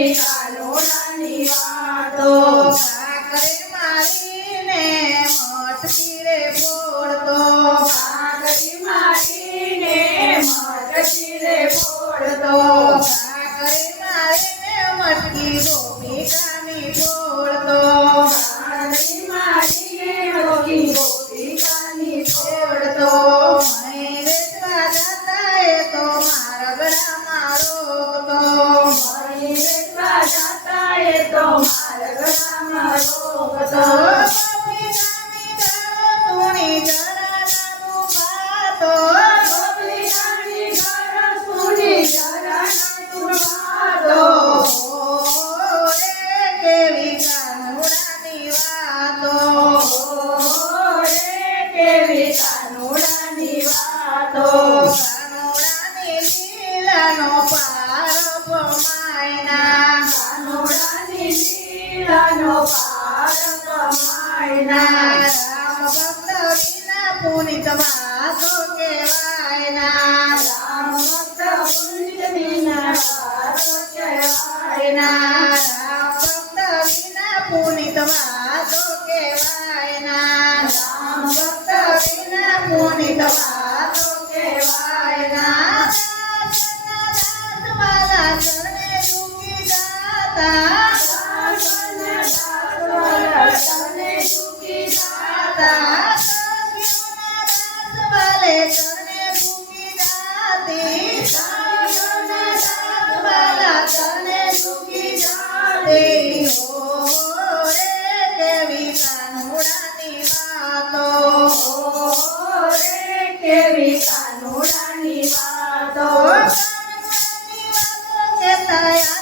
કેવી કાનુડાની વાતો કાકરે મારીને મટકી રે ફોડતો કાકરી મારીને મટકી રે ફોડતો કાકરે મારીને મટકી ગોપિકાની ફોડતો કાકરી મારીને મટકી ગોપિકાની ફોડતો મહી વેચવા જતા એ તો મારગડામાં રોકતો મહી વેચવા જતા એ તો મારગડામાં રોકતો ગોપિકાની ગાળો સુણી જરા નાનું પાતો ગોપિકાની ગાળો સુણી જરા નાનું પાતો રે કેવી કાનુડાની વાતો રે કેવી કાનુડાની વાતો કાનુડાની લીલાનો પાર પમાયના કાનુડાની લીલાનો પાર કમાયના રામ ભક્ત વિના પુનિત વાતો કહેવાયના રામ ભક્ત પુનિત વિના વાતો કહેવાયના રામ ભક્ત વિના પુનિત વાતો કહેવાયના રામ ભક્ત વિના પુનિત વાતો કહેવાયના દાસ વાલા ચરણે ઝૂકી જાતા તને ઝૂકી જાતા સખીઓના દાસ વાલે ચરણે ઝૂકી જાતી સખીઓના દાસ વાલા ચરણે ઝૂકી જાતી રે કેવી કાનુડાની વાતો રે કેવી કાનુડાની વાતો કાનુડાની વાતો કહેતા